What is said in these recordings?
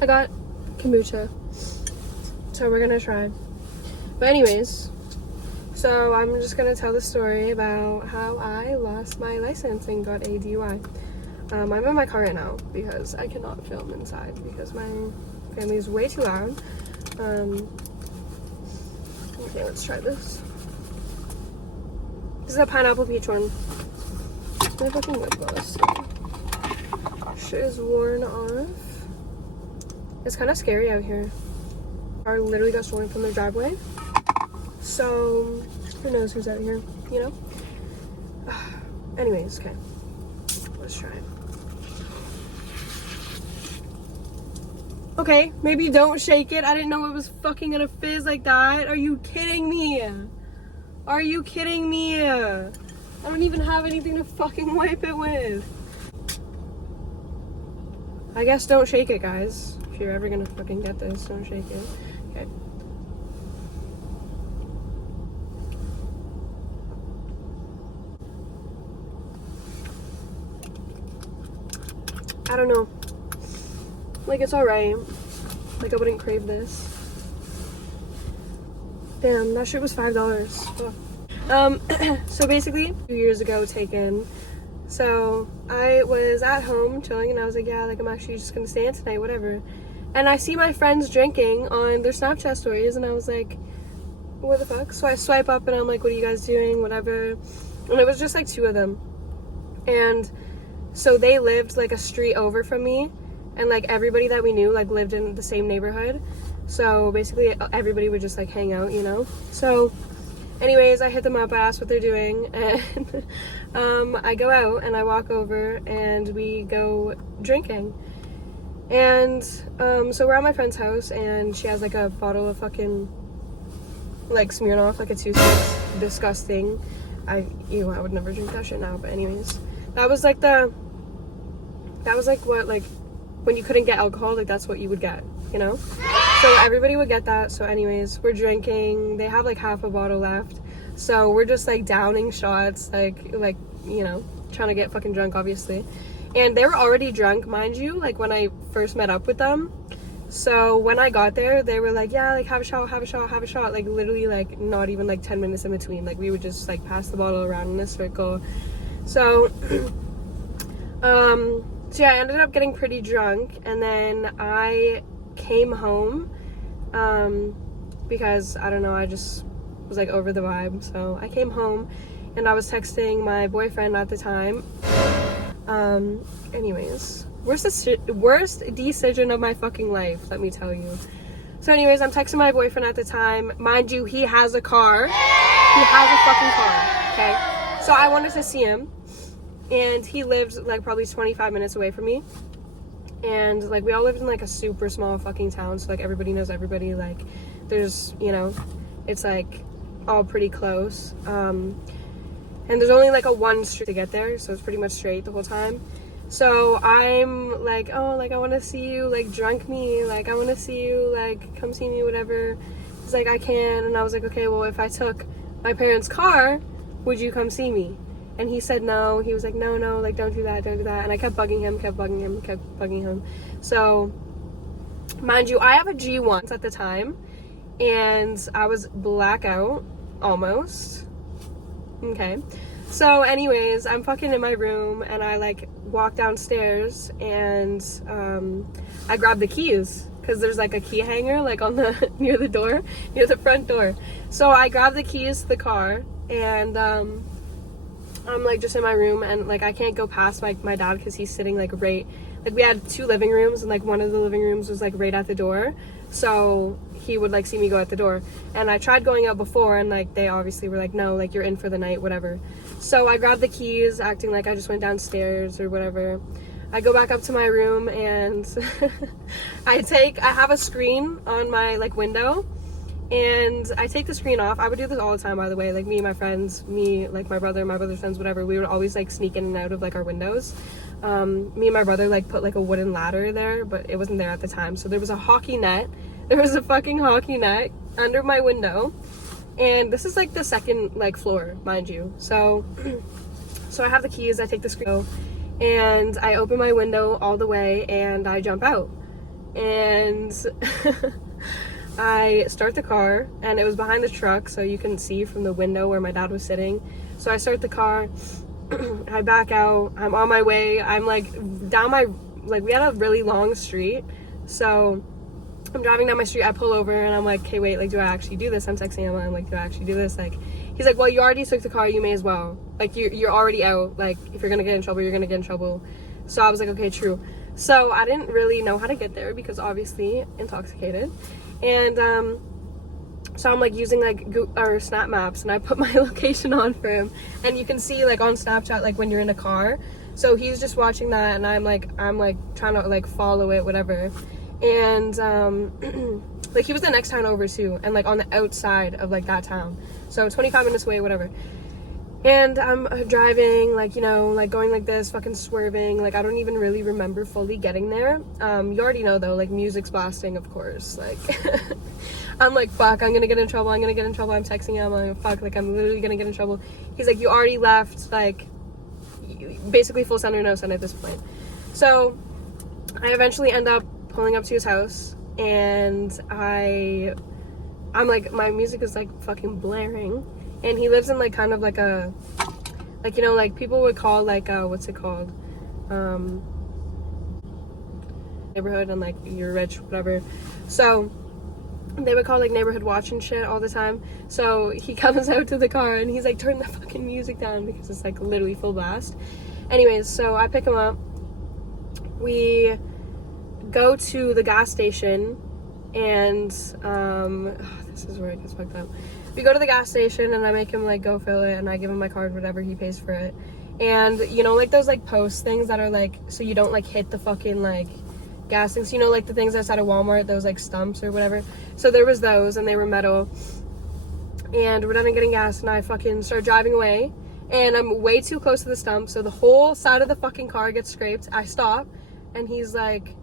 I got kombucha, so we're gonna try. But anyways, so I'm just gonna tell the story about how I lost my license and got a DUI. I'm in my car right now because I cannot film inside because my family is way too loud. Okay, let's try this. This is a pineapple peach one. My fucking lip gloss. Shit is worn off. It's kind of scary out here. Car literally got stolen from their driveway. So, who knows who's out here, you know? Anyways, okay. Let's try it. Okay, maybe don't shake it. I didn't know it was fucking gonna fizz like that. Are you kidding me? Are you kidding me? I don't even have anything to fucking wipe it with. I guess don't shake it, guys. If you're ever gonna fucking get this, don't shake it. Okay. I don't know. Like, it's alright. Like, I wouldn't crave this. Damn, that shit was $5. Ugh. So basically, 2 years ago taken. So I was at home chilling and I was like, yeah, like I'm actually just gonna stay in tonight, whatever. And I see my friends drinking on their Snapchat stories and I was like, what the fuck? So I swipe up and I'm like, what are you guys doing? Whatever. And it was just like 2 of them. And so they lived like a street over from me. And like everybody that we knew like lived in the same neighborhood. So basically everybody would just like hang out, you know? So anyways, I hit them up, I asked what they're doing, and I go out and I walk over and we go drinking. And so we're at my friend's house and she has like a bottle of fucking like Smirnoff, like a 2-6, disgusting. I would never drink that shit now, but anyways. That was like what, like, when you couldn't get alcohol, like that's what you would get, you know? So everybody would get that. So anyways, we're drinking. They have like half a bottle left. So we're just like downing shots, like, you know, trying to get fucking drunk, obviously. And they were already drunk, mind you, like when I first met up with them. So when I got there, they were like, yeah, like have a shot, have a shot, have a shot. Like literally like not even like 10 minutes in between. Like we would just like pass the bottle around in a circle. So, so yeah, I ended up getting pretty drunk, and then I came home, because, I don't know, I just was, like, over the vibe, so I came home, and I was texting my boyfriend at the time. Anyways, worst decision of my fucking life, let me tell you. So anyways, I'm texting my boyfriend at the time. Mind you, he has a car. He has a fucking car, okay? So I wanted to see him. And he lived like probably 25 minutes away from me. And like we all lived in like a super small fucking town. So like everybody knows everybody. Like there's, you know, it's like all pretty close. And there's only like a 1 street to get there. So it's pretty much straight the whole time. So I'm like, oh, like I want to see you, like drunk me. Like I want to see you, like come see me, whatever. He's like, I can. And I was like, okay, well if I took my parents' car, would you come see me? And he said no. He was like, no, like, don't do that, don't do that. And I kept bugging him. So, mind you, I have a G1 at the time. And I was blackout, almost. Okay. So, anyways, I'm fucking in my room. And I, like, walk downstairs. And I grab the keys. Because there's, like, a key hanger, like, on the, near the front door. So, I grab the keys to the car. And, I'm like just in my room and like I can't go past my dad because he's sitting like right, like we had 2 living rooms and like one of the living rooms was like right at the door, so he would like see me go at the door. And I tried going out before and like they obviously were like, no, like you're in for the night, whatever. So I grabbed the keys acting like I just went downstairs or whatever. I go back up to my room and I have a screen on my like window. And I take the screen off. I would do this all the time, by the way. Like me and my friends, like my brother's friends, whatever. We would always like sneak in and out of like our windows. Me and my brother like put like a wooden ladder there, but it wasn't there at the time. So there was a hockey net. There was a fucking hockey net under my window. And this is like the 2nd like floor, mind you. So I have the keys. I take the screen and I open my window all the way and I jump out. and I start the car, and it was behind the truck, so you couldn't see from the window where my dad was sitting. So I start the car, I back out, I'm on my way, I'm like down my, like we had a really long street, so I'm driving down my street, I pull over, and I'm like, okay, wait, like, do I actually do this? I'm texting him, I'm like, do I actually do this? Like, he's like, well, you already took the car, you may as well. Like, you're already out. Like, if you're gonna get in trouble, you're gonna get in trouble. So I was like, okay, true. So I didn't really know how to get there because obviously intoxicated. And so I'm like using like or Snap Maps, and I put my location on for him, and you can see like on Snapchat like when you're in a car. So he's just watching that, and I'm like trying to like follow it, whatever. And like he was the next town over too, and like on the outside of like that town, so 25 minutes away, whatever. And I'm driving, like, you know, like going like this, fucking swerving, like I don't even really remember fully getting there. You already know though, like music's blasting, of course, like I'm like, fuck, I'm gonna get in trouble, I'm texting him, I'm like, fuck, like I'm literally gonna get in trouble. He's like, you already left, like basically full send or no send at this point. So I eventually end up pulling up to his house, and I'm like, my music is like fucking blaring, and he lives in like kind of like a, like, you know, like people would call like what's it called, neighborhood, and like you're rich, whatever, so they would call like neighborhood watch and shit all the time. So he comes out to the car, and he's like, turn the fucking music down, because it's like literally full blast. Anyways, so I pick him up, we go to the gas station, and this is where it gets fucked up. We go to the gas station, and I make him like go fill it, and I give him my card, whatever, he pays for it. And you know, like those like post things that are like, so you don't like hit the fucking like gas things, you know, like the things outside of Walmart, those like stumps or whatever. So there was those, and they were metal, and we're done getting gas, and I fucking start driving away, and I'm way too close to the stump, so the whole side of the fucking car gets scraped. I stop, and he's like,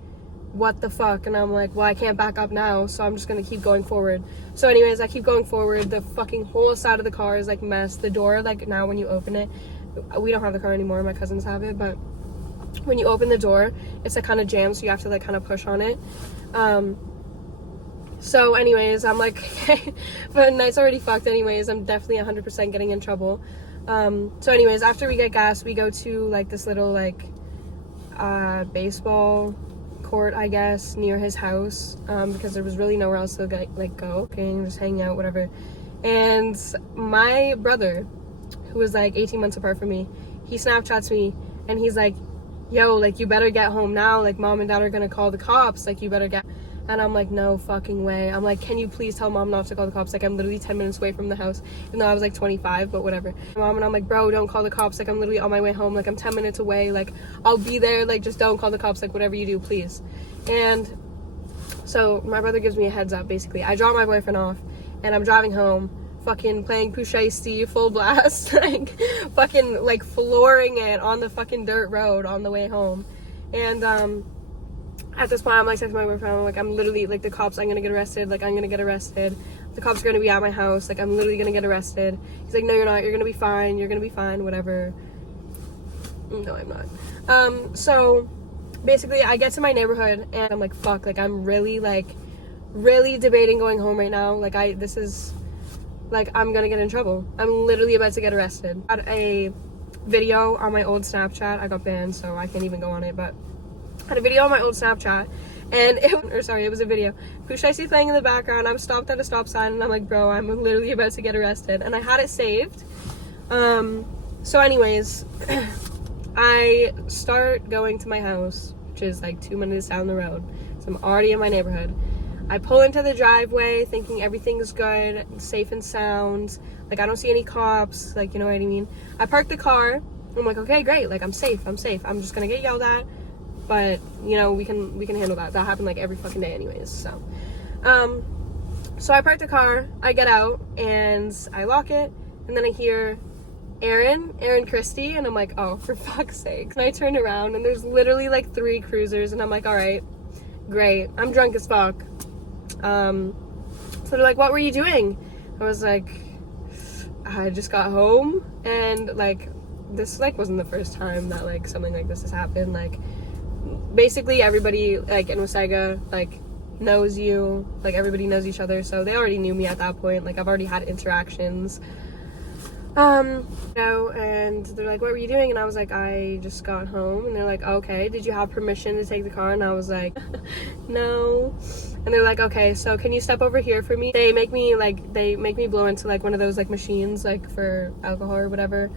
what the fuck? And I'm like, well, I can't back up now, so I'm just gonna keep going forward. So anyways, I keep going forward, the fucking whole side of the car is like messed. The door, like now when you open it, we don't have the car anymore, my cousins have it, but when you open the door, it's like kind of jammed, so you have to like kind of push on it. So anyways, I'm like, okay, but the night's already fucked anyways, I'm definitely 100% getting in trouble. So anyways, after we get gas, we go to like this little like baseball court, I guess, near his house, because there was really nowhere else to like go, okay, just hanging out, whatever. And my brother, who was like 18 months apart from me, he Snapchats me, and he's like, yo, like you better get home now, like mom and dad are gonna call the cops, like you better get. And I'm like, no fucking way. I'm like, can you please tell mom not to call the cops? Like I'm literally 10 minutes away from the house, even though I was like 25, but whatever. Mom, and I'm like, bro, don't call the cops, like I'm literally on my way home, like I'm 10 minutes away, like I'll be there, like just don't call the cops, like whatever you do, please. And so my brother gives me a heads up, basically. I drop my boyfriend off, and I'm driving home, fucking playing Pusha T full blast, like fucking like flooring it on the fucking dirt road on the way home. And at this point, I'm like texting my boyfriend, I'm like, I'm literally like, the cops, I'm gonna get arrested, like I'm gonna get arrested, the cops are gonna be at my house, like I'm literally gonna get arrested. He's like, no you're not, you're gonna be fine, whatever. No, I'm not. So basically I get to my neighborhood, and I'm like, fuck, like I'm really debating going home right now, like this is like, I'm gonna get in trouble, I'm literally about to get arrested. I had a video on my old Snapchat, I got banned so I can't even go on it, but I had a video on my old Snapchat, and it was a video. Pusha T playing in the background, I'm stopped at a stop sign, and I'm like, bro, I'm literally about to get arrested, and I had it saved. So anyways, I start going to my house, which is like 2 minutes down the road, so I'm already in my neighborhood. I pull into the driveway thinking everything's good, safe and sound, like I don't see any cops, like, you know what I mean. I park the car, I'm like, okay, great, like I'm safe, I'm just gonna get yelled at, but you know, we can handle that. That happened like every fucking day anyways. So so I park the car, I get out, and I lock it, and then I hear Aaron Christie, and I'm like, oh, for fuck's sake. And I turn around, and there's literally like 3 cruisers, and I'm like, all right, great, I'm drunk as fuck. So they're like, what were you doing? I was like, I just got home, and like this like wasn't the first time that like something like this has happened. Like basically everybody like in Wasaga like knows you, like everybody knows each other, so they already knew me at that point. Like I've already had interactions. You know, and they're like, what were you doing? And I was like, I just got home. And they're like, okay, did you have permission to take the car? And I was like, no. And they're like, okay, so can you step over here for me? They make me blow into like one of those like machines like for alcohol or whatever,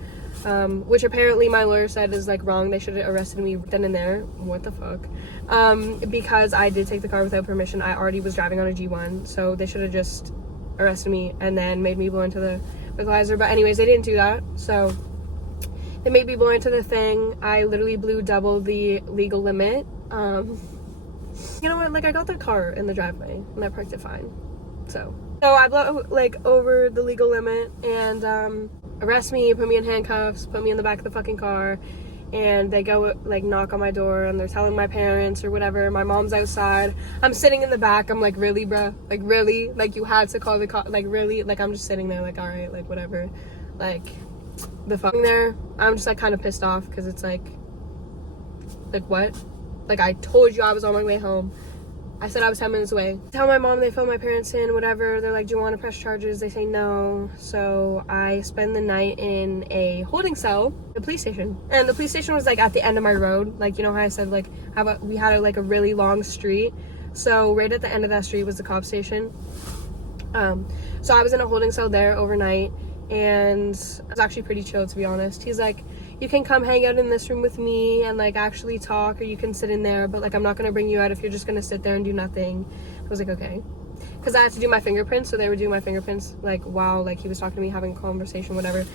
which apparently my lawyer said is like wrong. They should have arrested me then and there. What the fuck? Because I did take the car without permission. I already was driving on a G1, so they should have just arrested me and then made me blow into the breathalyzer. But anyways, they didn't do that, so they made me blow into the thing. I literally blew double the legal limit. You know what, like I got the car in the driveway and I parked it fine, so I blow like over the legal limit, and arrest me, put me in handcuffs, put me in the back of the fucking car, and they go like knock on my door and they're telling my parents or whatever. My mom's outside, I'm sitting in the back. I'm like, really, bruh? Like really? Like you had to call the cop? Like really? Like I'm just sitting there like, all right, like whatever. Like the fuck there, I'm just like kind of pissed off because it's like what? Like I told you I was on my way home. I said I was 10 minutes away. Tell my mom, they phone my parents in, whatever. They're like, do you want to press charges? They say no. So I spend the night in a holding cell, the police station. And the police station was like at the end of my road. Like, you know how I said like we had like a really long street. So right at the end of that street was the cop station. So I was in a holding cell there overnight, and it was actually pretty chill, to be honest. He's like, you can come hang out in this room with me and like actually talk, or you can sit in there, but like I'm not gonna bring you out if you're just gonna sit there and do nothing. I was like, okay, because I had to do my fingerprints, so they were doing my fingerprints like while like he was talking to me, having a conversation, whatever.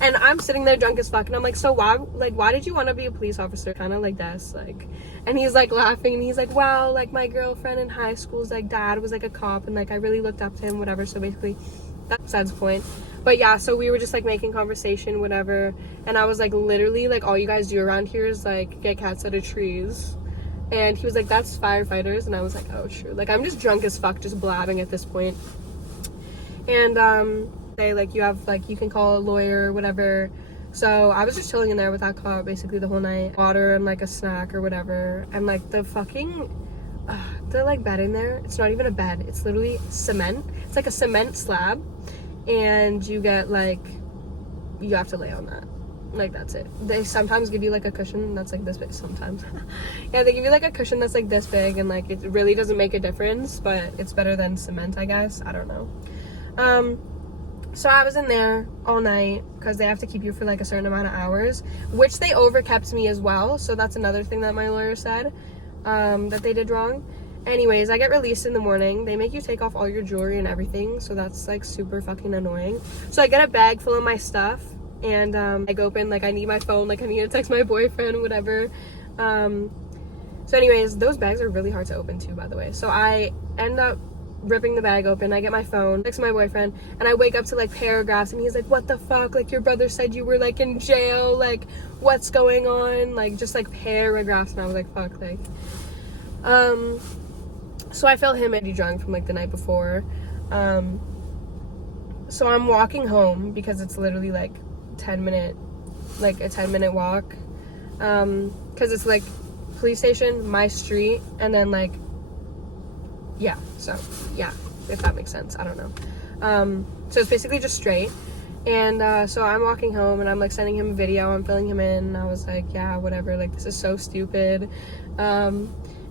And I'm sitting there drunk as fuck, and I'm like, so why did you want to be a police officer? Kind of like this, like. And he's like laughing, and he's like, wow, like my girlfriend in high school's like dad was like a cop, and like I really looked up to him, whatever. So basically that's besides the point. But yeah, so we were just like making conversation, whatever, and I was like, literally, like all you guys do around here is like get cats out of trees. And he was like, that's firefighters. And I was like, oh true. Like I'm just drunk as fuck, just blabbing at this point. And they like, you have like, you can call a lawyer or whatever. So I was just chilling in there with that cop basically the whole night, water and like a snack or whatever. And like the fucking the like bed in there, it's not even a bed, it's literally cement. It's like a cement slab, and you get like, you have to lay on that, like that's it. They sometimes give you like a cushion that's like this big sometimes. Yeah, they give you like a cushion that's like this big, and like it really doesn't make a difference, but it's better than cement, I guess. I don't know. So I was in there all night because they have to keep you for like a certain amount of hours, which they overkept me as well. So that's another thing that my lawyer said that they did wrong. Anyways, I get released in the morning. They make you take off all your jewelry and everything, so that's like super fucking annoying. So I get a bag full of my stuff, and I go open, like I need my phone, like I need to text my boyfriend, whatever. So anyways, those bags are really hard to open too, by the way. So I end up ripping the bag open. I get my phone, text my boyfriend, and I wake up to like paragraphs, and he's like, what the fuck, like your brother said you were like in jail, like what's going on, like just like paragraphs. And I was like, fuck, like so I felt him already drunk from like the night before. So I'm walking home because it's literally like a 10 minute walk, because it's like police station, my street, and then like, yeah, so yeah, if that makes sense, I don't know. So it's basically just straight. And so I'm walking home, and I'm like sending him a video, I'm filling him in, and I was like, yeah, whatever, like this is so stupid.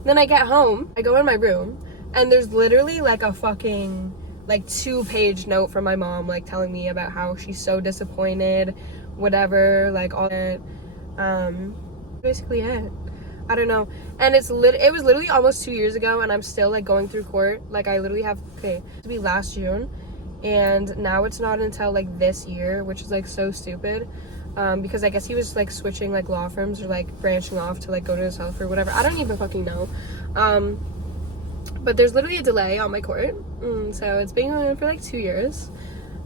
Then I get home, I go in my room, and there's literally like a fucking like 2-page note from my mom, like telling me about how she's so disappointed, whatever, like all that. Basically it. I don't know. And it was literally almost 2 years ago, and I'm still like going through court. Like I literally have, okay, to be last June, and now it's not until like this year, which is like so stupid. Because I guess he was like switching like law firms, or like branching off to like go to his health or whatever. I don't even fucking know. But there's literally a delay on my court. So it's been going on for like 2 years.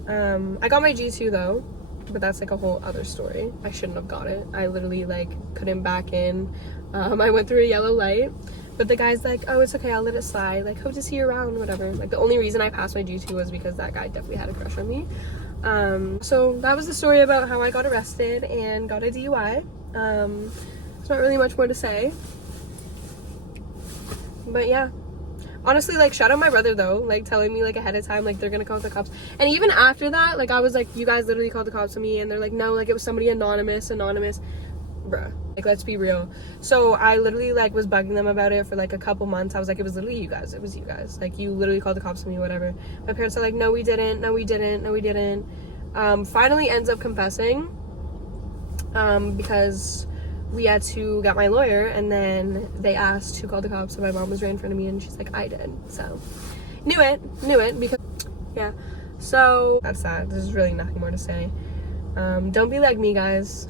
I got my G2 though, but that's like a whole other story. I shouldn't have got it. I literally like couldn't back in. I went through a yellow light, but the guy's like, oh, it's okay, I'll let it slide. Like, hope to see you around, whatever. Like the only reason I passed my G2 was because that guy definitely had a crush on me. So that was the story about how I got arrested and got a DUI. There's not really much more to say. But yeah, honestly, like, shout out my brother though, like telling me like ahead of time, like they're gonna call the cops. And even after that, like I was like, you guys literally called the cops on me, and they're like, no, like it was somebody anonymous. Bruh, like, let's be real. So I literally like was bugging them about it for like a couple months. I was like, it was literally you guys, it was you guys, like you literally called the cops on me, whatever. My parents are like, no we didn't, no we didn't, no we didn't. Finally ends up confessing, because we had to get my lawyer, and then they asked who called the cops, and my mom was right in front of me, and she's like, I did. So knew it, because yeah. So that's that. There's really nothing more to say. Don't be like me, guys.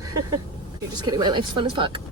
You're just kidding, my life's fun as fuck.